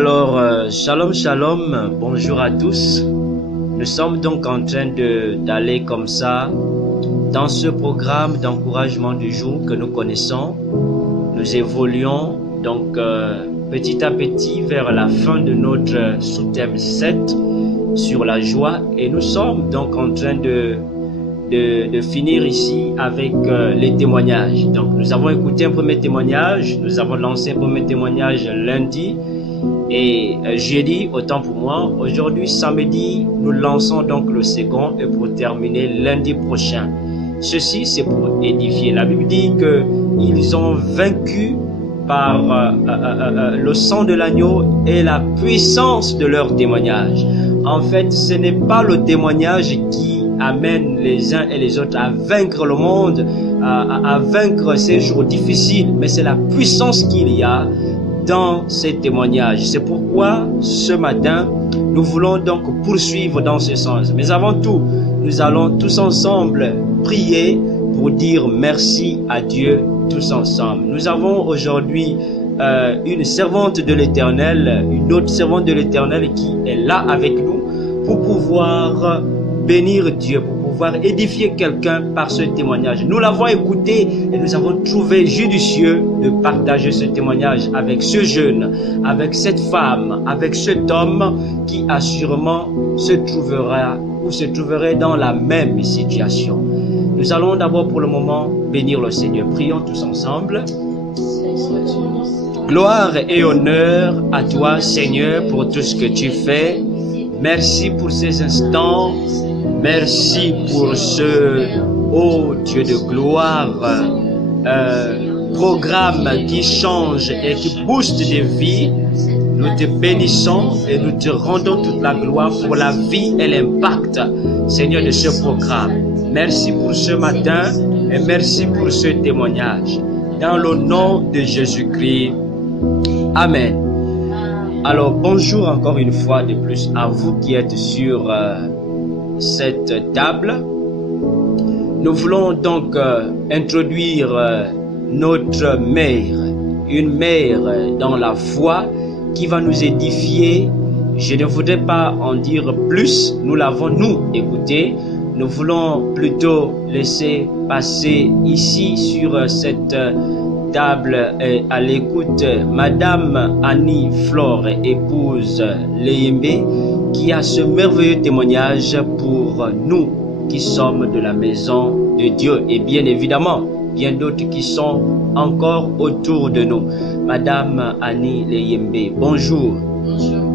Alors, shalom, shalom, bonjour à tous. Nous sommes donc en train d'aller comme ça dans ce programme d'encouragement du jour que nous connaissons. Nous évoluons donc petit à petit vers la fin de notre sous-thème 7 sur la joie et nous sommes donc en train de finir ici avec les témoignages. Donc nous avons écouté un premier témoignage, nous avons lancé un premier témoignage lundi et jeudi, autant pour moi. Aujourd'hui, samedi, nous lançons donc le second et pour terminer lundi prochain. Ceci, c'est pour édifier. La Bible dit qu'ils ont vaincu par le sang de l'agneau et la puissance de leur témoignage. En fait, ce n'est pas le témoignage qui amène les uns et les autres à vaincre le monde, à vaincre ces jours difficiles, mais c'est la puissance qu'il y a dans ces témoignages. C'est pourquoi ce matin, nous voulons donc poursuivre dans ce sens. Mais avant tout, nous allons tous ensemble prier pour dire merci à Dieu tous ensemble. Nous avons aujourd'hui une servante de l'Éternel, une autre servante de l'Éternel qui est là avec nous pour pouvoir bénir Dieu, pour pouvoir édifier quelqu'un par ce témoignage. Nous l'avons écouté et nous avons trouvé judicieux de partager ce témoignage avec ce jeune, avec cette femme, avec cet homme qui assurément se trouvera ou se trouverait dans la même situation. Nous allons d'abord pour le moment bénir le Seigneur. Prions tous ensemble. Gloire et honneur à toi, Seigneur, pour tout ce que tu fais. Merci pour ces instants. Merci pour ce, ô Dieu de gloire, programme qui change et qui booste des vies. Nous te bénissons et nous te rendons toute la gloire pour la vie et l'impact, Seigneur, de ce programme. Merci pour ce matin et merci pour ce témoignage. Dans le nom de Jésus-Christ. Amen. Alors, bonjour encore une fois de plus à vous qui êtes sur cette table. Nous voulons donc introduire notre mère, une mère dans la foi qui va nous édifier. Je ne voudrais pas en dire plus, nous l'avons nous écouté. Nous voulons plutôt laisser passer ici sur cette table à l'écoute Madame Annie Flore, épouse Leyembe, qui a ce merveilleux témoignage pour nous qui sommes de la maison de Dieu et bien évidemment bien d'autres qui sont encore autour de nous. Madame Annie Leyembe, bonjour. Bonjour.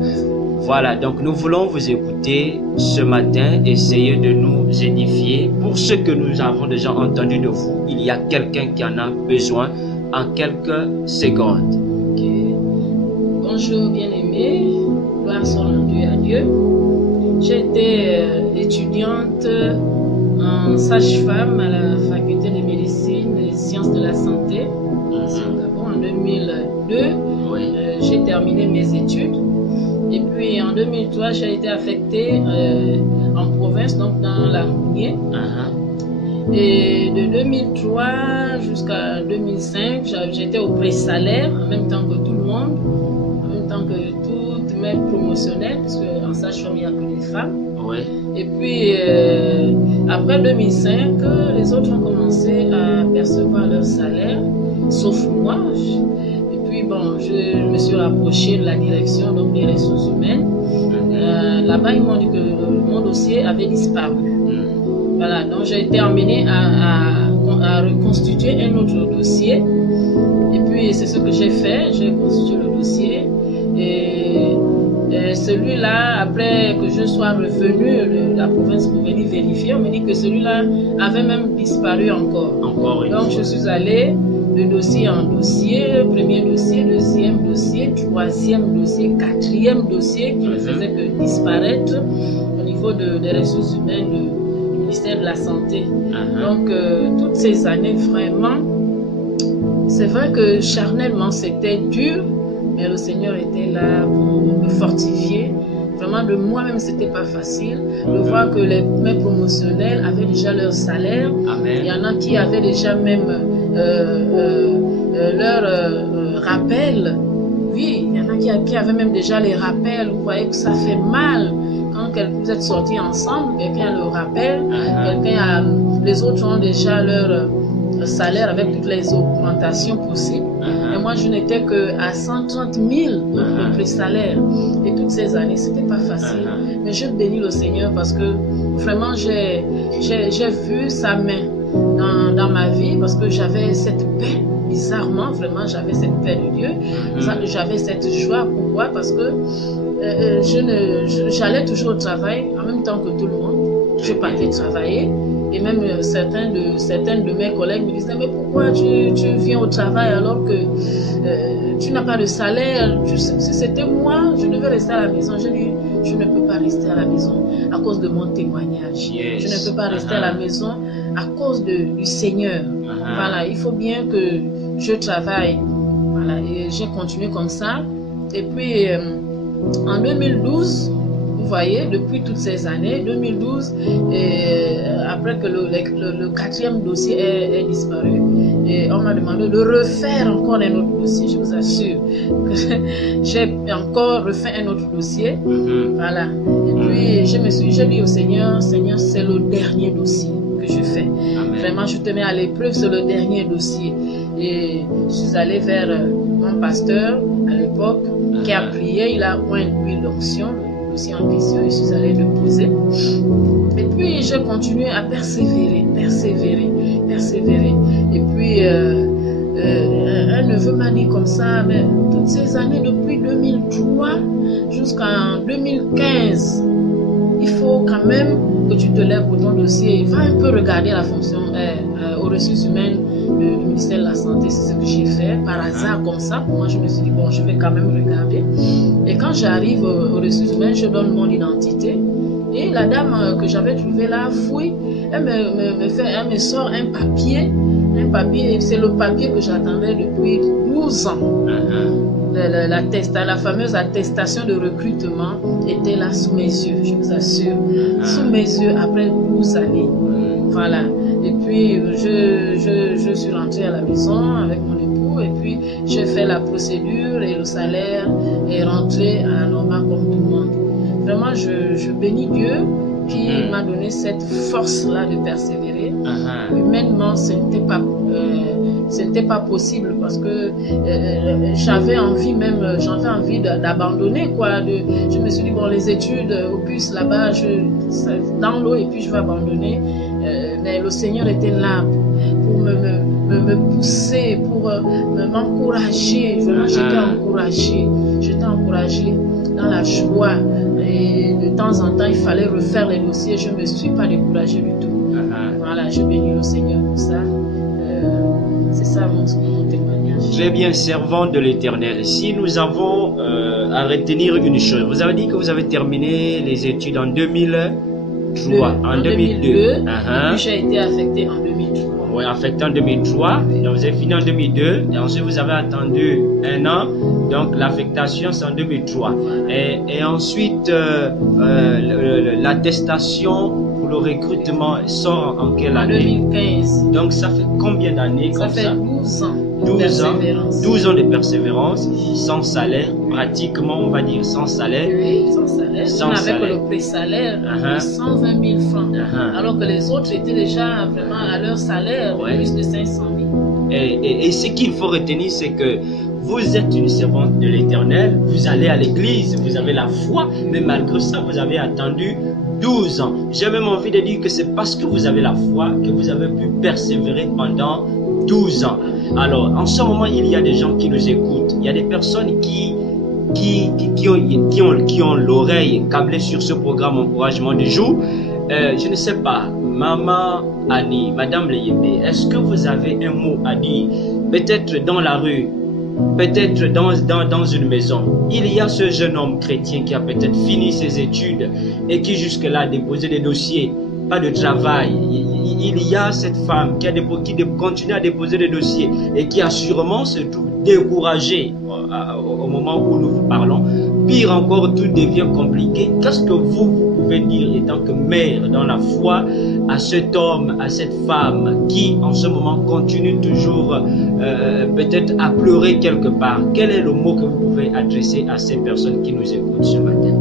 Voilà, donc nous voulons vous écouter ce matin, essayer de nous édifier. Pour ce que nous avons déjà entendu de vous, il y a quelqu'un qui en a besoin en quelques secondes. Okay. Bonjour bien-aimés, gloire soit rendue à Dieu. J'étais étudiante en sage-femme à la faculté de médecine et sciences de la santé en 2002. Oui. J'ai terminé mes études. Et puis en 2003, j'ai été affectée en province, donc dans la Mounier. Et de 2003 jusqu'à 2005, j'étais au pré-salaire en même temps que tout le monde, en même temps que toutes mes promotionnelles, parce qu'en sage-femme, il n'y a que des femmes. Oui. Et puis après 2005, les autres ont commencé à percevoir leur salaire, sauf moi. Et puis bon, je me suis rapprochée de la direction donc des ressources humaines. Là-bas, ils m'ont dit que mon dossier avait disparu. Voilà, donc j'ai été emmenée à reconstituer un autre dossier. Et puis c'est ce que j'ai fait, j'ai constitué le dossier. Et celui-là, après que je sois revenue de la province pour venir vérifier, on me dit que celui-là avait même disparu encore. Donc je suis allée de dossier en dossier, premier dossier, deuxième dossier, troisième dossier, quatrième dossier qui ne faisait que disparaître au niveau des ressources humaines du ministère de la Santé. Donc toutes ces années, vraiment, c'est vrai que charnellement c'était dur, mais le Seigneur était là pour me fortifier. Vraiment, de moi-même, c'était pas facile de voir que mes promotionnels avaient déjà leur salaire. Amen. Il y en a qui avaient déjà même leur rappel. Oui, il y en a qui avaient même déjà les rappels. Vous voyez que ça fait mal quand vous êtes sortis ensemble, quelqu'un a le rappel, quelqu'un a, les autres ont déjà leur salaire avec toutes les augmentations possibles. Et moi, je n'étais qu'à 130 000 de pré-salaire. Et toutes ces années, c'était pas facile. Mais je bénis le Seigneur parce que vraiment, j'ai vu sa main dans ma vie parce que j'avais cette paix. Bizarrement, vraiment, j'avais cette paix de Dieu. J'avais cette joie. Pourquoi? Parce que j'allais toujours au travail en même temps que tout le monde. Je partais travailler. Et même certaines de mes collègues me disaient, mais pourquoi tu viens au travail alors que tu n'as pas de salaire? C'était moi, je devais rester à la maison. Je dis, je ne peux pas rester à la maison à cause de mon témoignage. Je ne peux pas rester à la maison à cause du Seigneur. Voilà, il faut bien que je travaille. Voilà, et j'ai continué comme ça. Et puis, en 2012, vous voyez, depuis toutes ces années, 2012, après que le quatrième dossier est disparu, et on m'a demandé de refaire encore un autre dossier. Je vous assure que j'ai encore refait un autre dossier. Voilà. Et puis, j'ai dit au Seigneur, Seigneur, c'est le dernier dossier que je fais. Amen. Vraiment, je te mets à l'épreuve, c'est le dernier dossier. Et je suis allée vers mon pasteur à l'époque, qui a prié, il a oint l'huile d'onction, le dossier en question, je suis allée le poser. Et puis, j'ai continué à persévérer. Et puis, un neveu m'a dit comme ça, mais toutes ces années, depuis 2003 jusqu'en 2015, il faut quand même que tu te lèves pour ton dossier. Va un peu regarder la fonction aux ressources humaines du ministère de la Santé. C'est ce que j'ai fait par hasard comme ça. Moi, je me suis dit, bon, je vais quand même regarder. Et quand j'arrive aux ressources humaines, je donne mon identité. Et la dame que j'avais trouvée là fouille. Elle me sort un papier. C'est le papier que j'attendais depuis 12 ans. La fameuse attestation de recrutement était là sous mes yeux, je vous assure. Sous mes yeux après 12 années. Voilà. Et puis, je suis rentrée à la maison avec mon époux et puis j'ai fait la procédure et le salaire est rentré à la normale comme tout le monde. Vraiment, je bénis Dieu qui m'a donné cette force-là de persévérer. Humainement, ce n'était pas possible parce que j'avais envie d'abandonner quoi. Je me suis dit bon, les études au bus là-bas, dans l'eau et puis je vais abandonner. Mais le Seigneur était là pour me pousser, pour m'encourager. Vraiment, j'étais encouragée dans la joie. Et de temps en temps, il fallait refaire les dossiers. Je ne me suis pas découragée du tout. Voilà, je bénis le Seigneur pour ça. C'est ça mon témoignage. Très bien, servant de l'Éternel. Si nous avons à retenir une chose, vous avez dit que vous avez terminé les études en 2003, en 2002. Et puis j'ai été affectée en 2003. Oui, affecté en 2003. Donc vous avez fini en 2002. Et ensuite vous avez attendu un an. Donc l'affectation c'est en 2003. Et ensuite l'attestation pour le recrutement sort en quelle année? En 2015. Donc ça fait combien d'années comme ça? Ça fait 12 ans. 12 ans de persévérance, sans salaire, pratiquement on va dire sans salaire. Oui, sans salaire. Avec le pré-salaire de 120 000 francs. Alors que les autres étaient déjà vraiment à leur salaire de plus de 500 000. Et ce qu'il faut retenir, c'est que vous êtes une servante de l'Éternel, vous allez à l'église, vous avez la foi, mais malgré ça, vous avez attendu 12 ans. J'ai même envie de dire que c'est parce que vous avez la foi que vous avez pu persévérer pendant 12 ans. Alors, en ce moment, il y a des gens qui nous écoutent. Il y a des personnes qui ont l'oreille câblée sur ce programme Encouragement du jour. Je ne sais pas, Maman Annie, Madame Leyebe, est-ce que vous avez un mot à dire? Peut-être dans la rue, peut-être dans une maison. Il y a ce jeune homme chrétien qui a peut-être fini ses études et qui jusque-là a déposé des dossiers, pas de travail. Il y a cette femme qui continue à déposer des dossiers et qui a sûrement se trouve découragée au moment où nous vous parlons. Pire encore, tout devient compliqué. Qu'est-ce que vous pouvez pouvez dire, en tant que mère dans la foi, à cet homme, à cette femme qui en ce moment continue toujours peut-être à pleurer quelque part? Quel est le mot que vous pouvez adresser à ces personnes qui nous écoutent ce matin?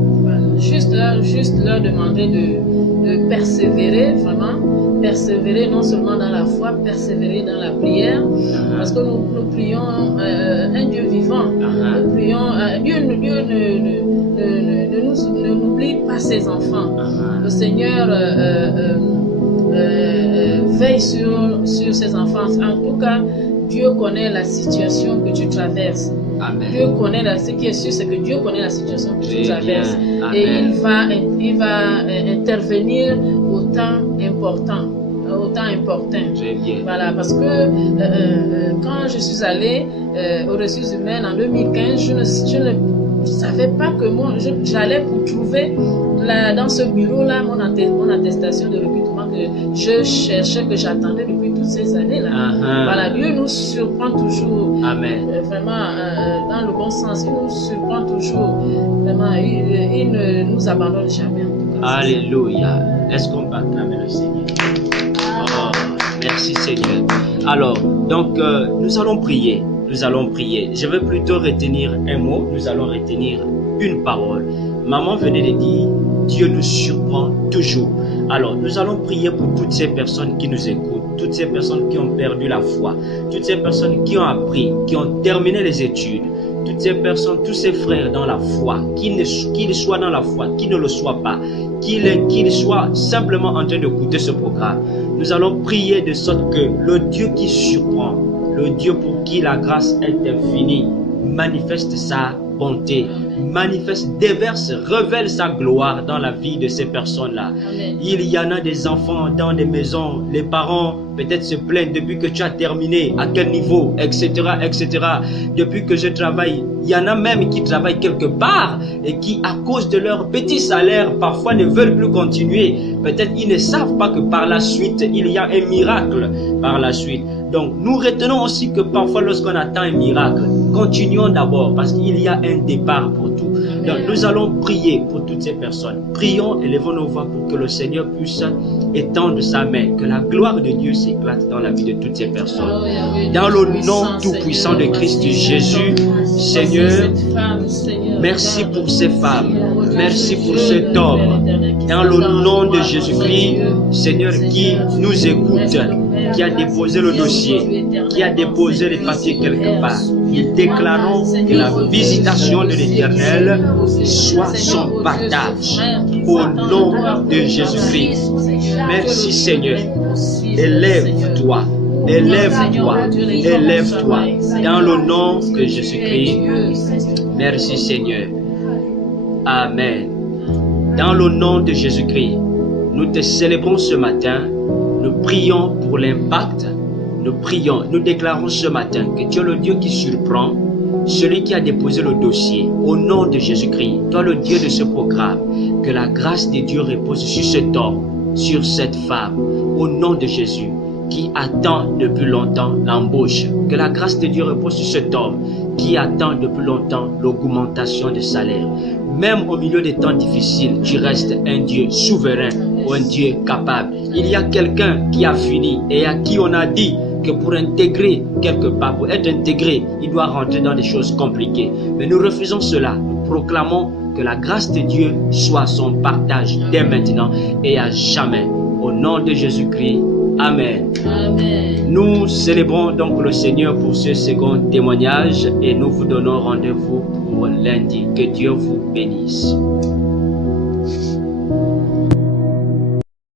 Juste leur demander de persévérer, vraiment, persévérer non seulement dans la foi, persévérer dans la prière, parce que nous prions un Dieu vivant, nous prions, Dieu ne n'oublie pas ses enfants. Le Seigneur veille sur ses enfants. En tout cas, Dieu connaît la situation que tu traverses. Amen. Dieu connaît ce qui est sûr, c'est que Dieu connaît la situation que tu traverses. Amen. Et il va intervenir au temps important. Très bien. Voilà, parce que quand je suis allée aux ressources humaines en 2015, je ne savais pas que moi, j'allais pour trouver dans ce bureau-là mon attestation de recrutement que je cherchais, que j'attendais depuis toutes ces années-là. Voilà, Dieu nous surprend toujours. Amen. Vraiment, dans le bon sens, il nous surprend toujours. Vraiment, il ne nous abandonne jamais. En tout cas, Alléluia. Est-ce qu'on peut acclamer le Seigneur? Oh, merci Seigneur. Alors, donc, nous allons prier. Nous allons prier. Je vais plutôt retenir un mot. Nous allons retenir une parole. Maman venait de dire, Dieu nous surprend toujours. Alors, nous allons prier pour toutes ces personnes qui nous écoutent, toutes ces personnes qui ont perdu la foi, toutes ces personnes qui ont appris, qui ont terminé les études, toutes ces personnes, tous ces frères dans la foi, qu'ils soient dans la foi, qu'ils ne le soient pas, qu'ils soient simplement en train d'écouter ce programme. Nous allons prier de sorte que le Dieu qui surprend, le Dieu pour qui la grâce est infinie, manifeste sa bonté, manifeste, déverse, révèle sa gloire dans la vie de ces personnes-là. Il y en a des enfants dans des maisons, les parents peut-être se plaignent depuis que tu as terminé, à quel niveau, etc., etc. Depuis que je travaille, il y en a même qui travaillent quelque part et qui, à cause de leur petit salaire, parfois ne veulent plus continuer. Peut-être ils ne savent pas que par la suite, il y a un miracle par la suite. Donc, nous retenons aussi que parfois, lorsqu'on attend un miracle, continuons d'abord parce qu'il y a un départ pour tout. Donc, nous allons prier pour toutes ces personnes. Prions, élevons nos voix pour que le Seigneur puisse étendre sa main, que la gloire de Dieu s'éclate dans la vie de toutes ces personnes. Dans le nom tout-puissant de Christ Jésus, Seigneur, merci pour ces femmes, merci pour cet homme. Dans le nom de Jésus-Christ, Seigneur, qui nous écoute, qui a déposé le dossier, qui a déposé les papiers quelque part. Nous déclarons que la visitation de l'Éternel soit son partage au nom de Jésus-Christ. Merci Seigneur. Élève-toi, élève-toi, élève-toi dans le nom de Jésus-Christ. Merci Seigneur. Amen. Dans le nom de Jésus-Christ, nous te célébrons ce matin. Nous prions pour l'impact. Nous prions, nous déclarons ce matin que tu es le Dieu qui surprend, celui qui a déposé le dossier. Au nom de Jésus-Christ, toi le Dieu de ce programme, que la grâce de Dieu repose sur cet homme, sur cette femme, au nom de Jésus, qui attend depuis longtemps l'embauche. Que la grâce de Dieu repose sur cet homme qui attend depuis longtemps l'augmentation de salaire. Même au milieu des temps difficiles, tu restes un Dieu souverain ou un Dieu capable. Il y a quelqu'un qui a fini et à qui on a dit que pour intégrer quelque part, pour être intégré, il doit rentrer dans des choses compliquées. Mais nous refusons cela. Nous proclamons que la grâce de Dieu soit son partage dès maintenant et à jamais. Au nom de Jésus-Christ. Amen. Amen. Nous célébrons donc le Seigneur pour ce second témoignage et nous vous donnons rendez-vous pour lundi. Que Dieu vous bénisse.